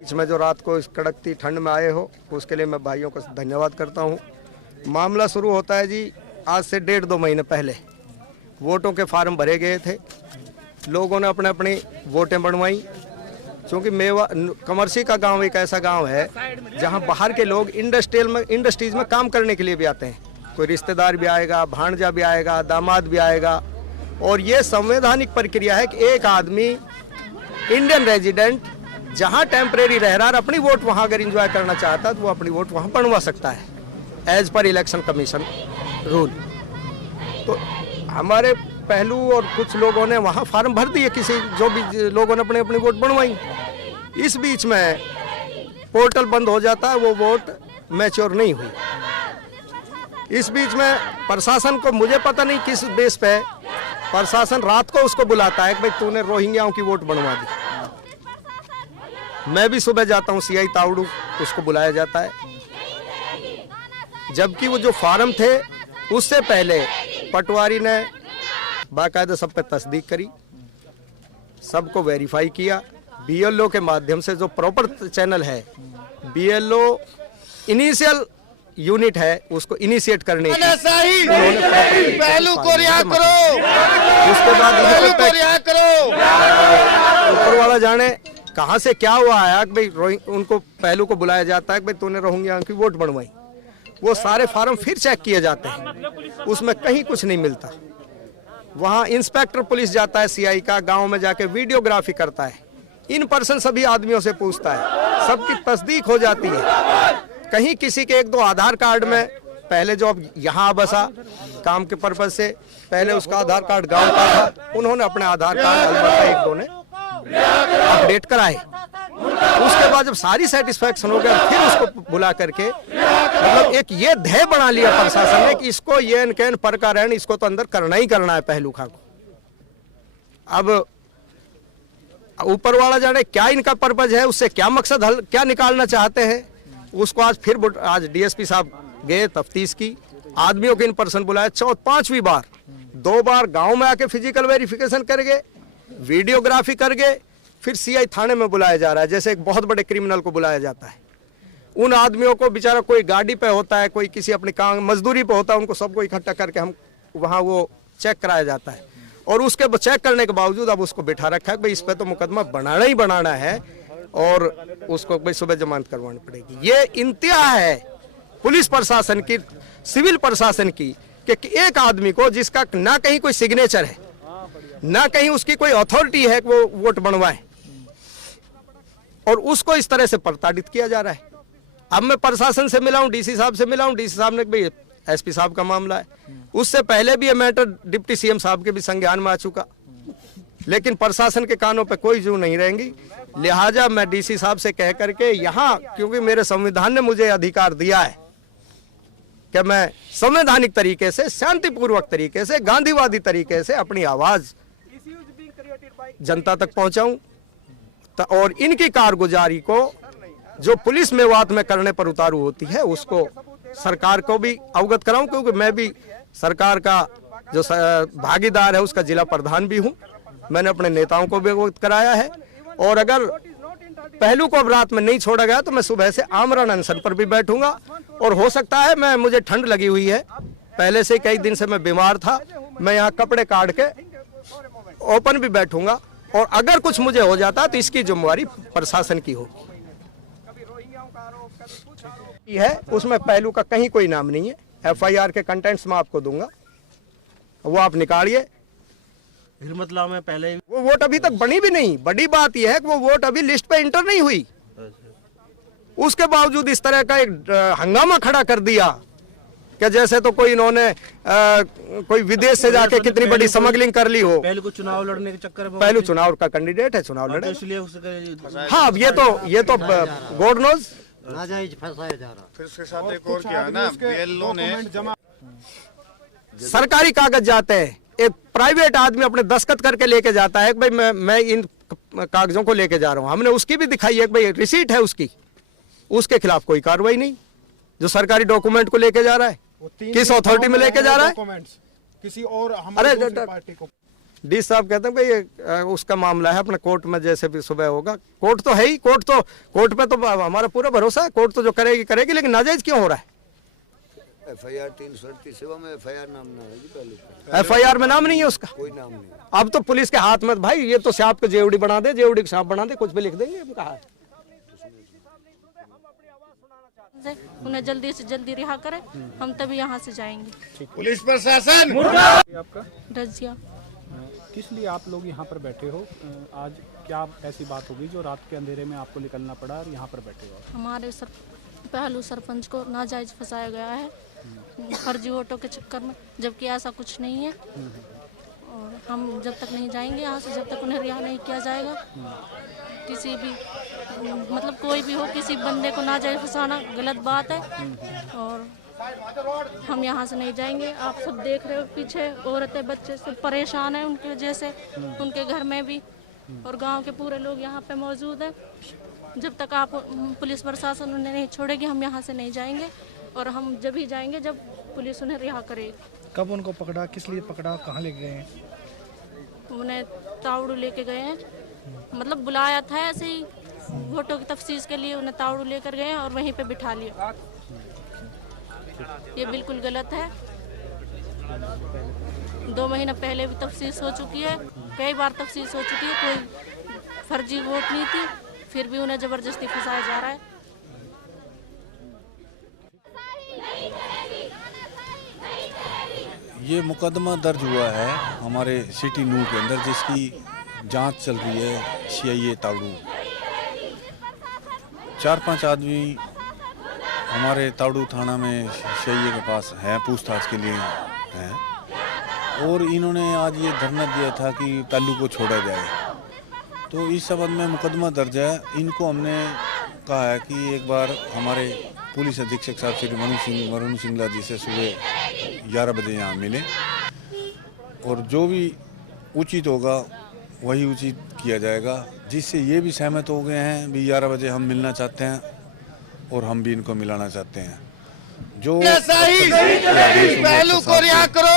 इसमें जो रात को इस कड़कती ठंड में आए हो उसके लिए मैं भाइयों को धन्यवाद करता हूँ। मामला शुरू होता है जी आज से 1.5-2 महीने पहले। वोटों के फार्म भरे गए थे, लोगों ने अपने अपनी वोटें बनवाई। क्योंकि मेवा कमरसी का गांव एक ऐसा गांव है जहां बाहर के लोग इंडस्ट्रीज में काम करने के लिए भी आते हैं। कोई रिश्तेदार भी आएगा, भांजा भी आएगा, दामाद भी आएगा। और ये संवैधानिक प्रक्रिया है कि एक आदमी इंडियन रेजिडेंट जहां टेम्परेरी रह रहा है अपनी वोट वहां अगर एंजॉय करना चाहता है तो वो अपनी वोट वहां बनवा सकता है as per election commission rule. तो हमारे पहलू और कुछ लोगों ने वहां फार्म भर दिए, किसी जो भी लोगों ने अपनी अपनी वोट बनवाई। इस बीच में पोर्टल बंद हो जाता है, वो वोट मैच्योर नहीं हुई। इस बीच में प्रशासन को मुझे पता नहीं किस बेस पे प्रशासन रात को उसको बुलाता है कि भाई तूने रोहिंग्याओं की वोट बनवा दी। मैं भी सुबह जाता हूँ सीआई तावड़ू, उसको बुलाया जाता है। जबकि वो जो फार्म थे उससे पहले पटवारी ने बाकायदा सब पे तस्दीक करी, सबको वेरीफाई किया। बीएलओ के माध्यम से जो प्रॉपर चैनल है, बीएलओ इनिशियल यूनिट है उसको इनिशिएट करने की पहलू को रिहा करो, उसके बाद पहलू को रिहा करो। ऊपर वाला जाने कहाँ से क्या हुआ है कि भाई उनको पहलू को बुलाया जाता है कि भाई तूने रोहिंग्या की वोट बनवाई। वो सारे फार्म फिर चेक किए जाते हैं, उसमें कहीं कुछ नहीं मिलता। वहाँ इंस्पेक्टर पुलिस जाता है सीआई का, गांव में जाके वीडियोग्राफी करता है, इन पर्सन सभी आदमियों से पूछता है, सबकी तस्दीक हो जाती है। कहीं किसी के 1-2 आधार कार्ड में पहले जो अब यहाँ बसा काम के पर्पज से, पहले उसका आधार कार्ड गांव का था, उन्होंने अपने आधार कार्ड 1-2 ने अपडेट कराए। उसके बाद जब सारी सेटिस्फैक्शन हो गया फिर उसको बुला करके मतलब एक ये ध्येय बना लिया प्रशासन ने कि इसको ये कैन पर का रहन इसको तो अंदर करना ही करना है पहलू खां को। अब ऊपर वाला जाने क्या इनका पर्पज है, उससे क्या मकसद हल क्या निकालना चाहते हैं, उसको आज डीएसपी साहब गए तफ्तीश की, आदमियों को इन पर्सन बुलाया 5वीं बार, 2 बार गांव में आके फिजिकल वेरिफिकेशन कर गए, वीडियोग्राफी कर गए, फिर सीआई थाने में बुलाया जा रहा है जैसे एक बहुत बड़े क्रिमिनल को बुलाया जाता है। उन आदमियों को बेचारा कोई गाड़ी पे होता है, कोई किसी अपनी काम मजदूरी पे होता है, उनको सबको इकट्ठा करके हम वहाँ वो चेक कराया जाता है। और उसके चेक करने के बावजूद अब उसको बिठा रखा है कि भाई इस पर तो मुकदमा बनाना ही बनाना है और उसको भाई सुबह जमानत करवानी पड़ेगी। ये इंतहा है पुलिस प्रशासन की, सिविल प्रशासन की, कि एक आदमी को जिसका ना कहीं कोई सिग्नेचर है ना कहीं उसकी कोई अथॉरिटी है कि वो वोट बनवाए और उसको इस तरह से प्रताड़ित किया जा रहा है। अब मैं प्रशासन से मिला हूं, डीसी साहब से मिला हूं, डीसी साहब ने भाई एसपी साहब का मामला है, उससे पहले भी ये मैटर डिप्टी सीएम साहब के भी संज्ञान में आ चुका, लेकिन प्रशासन के कानों पे कोई जू नहीं रहेंगी। लिहाजा मैं डीसी साहब से कह करके यहाँ, क्योंकि मेरे संविधान ने मुझे अधिकार दिया है कि मैं संवैधानिक तरीके से, शांतिपूर्वक तरीके से, गांधीवादी तरीके से अपनी आवाज जनता तक पहुंचाऊं और इनकी कारगुजारी को जो पुलिस मेवात में करने पर उतारू होती है उसको सरकार को भी अवगत कराऊं, क्योंकि मैं भी सरकार का जो भागीदार है उसका जिला प्रधान भी हूं। मैंने अपने नेताओं को भी अवगत कराया है और अगर पहलू को अब रात में नहीं छोड़ा गया तो मैं सुबह से आमरण अनशन पर भी बैठूंगा। और हो सकता है मुझे ठंड लगी हुई है, पहले से कई दिन से मैं बीमार था, मैं यहाँ कपड़े काट के ओपन भी बैठूंगा और अगर कुछ मुझे हो जाता तो इसकी जिम्मेवारी प्रशासन की होगी है। उसमें पहलू का कहीं कोई नाम नहीं है। एफआईआर के कंटेंट्स मैं आपको दूंगा, वो आप निकालिए। मतलब में पहले वो वोट अभी तक बनी भी नहीं। बड़ी बात यह है कि वो वोट अभी लिस्ट पे इंटर नहीं हुई, उसके बावजूद इस तरह का एक हंगामा खड़ा कर दिया कि जैसे तो कोई इन्होंने कोई विदेश से जाके कितनी बड़ी स्मगलिंग कर ली हो। पहले को चुनाव लड़ने के चक्कर में, पहलू चुनाव का कैंडिडेट है, चुनाव लड़े, इसलिए हाँ अब ये तो गॉड नोज नाजायज फंसाया जा रहा। फिर उसके साथ एक और क्या है ना, बीएलओ ने सरकारी कागज जाते हैं, एक प्राइवेट आदमी अपने दस्तखत करके लेके जाता है कि भाई मैं इन कागजों को लेके जा रहा हूं, हमने उसकी भी दिखाई है कि भाई रिसीट है उसकी, उसके खिलाफ कोई कार्रवाई नहीं। जो सरकारी डॉक्यूमेंट को लेके जा रहा है किस अथॉरिटी में लेके जा रहा है, किसी और अरे पार्टी को डी साहब कहते हैं भाई ये उसका मामला है, अपने कोर्ट में जैसे भी सुबह होगा। कोर्ट तो है ही, कोर्ट पे तो हमारा पूरा भरोसा है, कोर्ट तो जो करेगी करेगी, लेकिन नाजायज क्यों हो रहा है? FIR 337 सेवा में FIR नाम ना है जी, पहले FIR में नाम नहीं है उसका, कोई नाम नहीं। अब तो पुलिस के हाथ में भाई, ये तो सांप के जेवड़ी बना दे, जेवड़ी के सांप बना दे, कुछ भी लिख देंगे। हम कहा उन्हें जल्दी से जल्दी रिहा करें, हम तभी यहाँ से जाएंगे। पुलिस प्रशासन आपका रजिया। किस लिए आप लोग यहाँ पर बैठे हो? आज क्या ऐसी बात होगी जो रात के अंधेरे में आपको निकलना पड़ा और यहाँ पर बैठे हो? हमारे पहलू सरपंच को नाजायज फंसाया गया है फर्जी वोटों के चक्कर में, जबकि ऐसा कुछ नहीं है। और हम जब तक नहीं जाएंगे यहाँ से, जब तक उन्हें रिहा नहीं किया जाएगा, किसी भी मतलब कोई भी हो, किसी बंदे को नाजायज फंसाना गलत बात है। और हम यहाँ से नहीं जाएंगे। आप सब देख रहे हो पीछे औरतें बच्चे सब परेशान हैं उनकी वजह से, उनके घर में भी, और गांव के पूरे लोग यहाँ पे मौजूद हैं। जब तक आप पुलिस प्रशासन उन्हें नहीं छोड़ेगी, हम यहाँ से नहीं जाएंगे। और हम जब ही जाएंगे जब पुलिस उन्हें रिहा करेगी। कब उनको पकड़ा, किस लिए पकड़ा, कहाँ लेके गए हैं? उन्हें तावड़ू लेके गए हैं, मतलब बुलाया था ऐसे ही वोटों की तफ्सीस के लिए, उन्हें तावड़ू लेकर गए और वहीं पे बिठा लिया। ये बिल्कुल गलत है। 2 महीना पहले भी तफ्सीस हो चुकी है, कई बार तफ्सीस हो चुकी है, कोई फर्जी वोट नहीं थी, फिर भी उन्हें ज़बरदस्ती फंसाया जा रहा है। ये मुकदमा दर्ज हुआ है हमारे सिटी नू के अंदर, जिसकी जांच चल रही है CIA तावड़ू। 4-5 आदमी हमारे तावड़ू थाना में CIA के पास हैं, पूछताछ के लिए हैं, और इन्होंने आज ये धरना दिया था कि तालू को छोड़ा जाए। तो इस संबंध में मुकदमा दर्ज है। इनको हमने कहा है कि एक बार हमारे पुलिस अधीक्षक साहब श्री वरुण सिंगला जी से सुबह 11 बजे यहाँ मिले, और जो भी उचित होगा वही उचित किया जाएगा। जिससे ये भी सहमत हो गए हैं भी 11 बजे हम मिलना चाहते हैं, और हम भी इनको मिलाना चाहते हैं। जो पहलू को रिहा करो।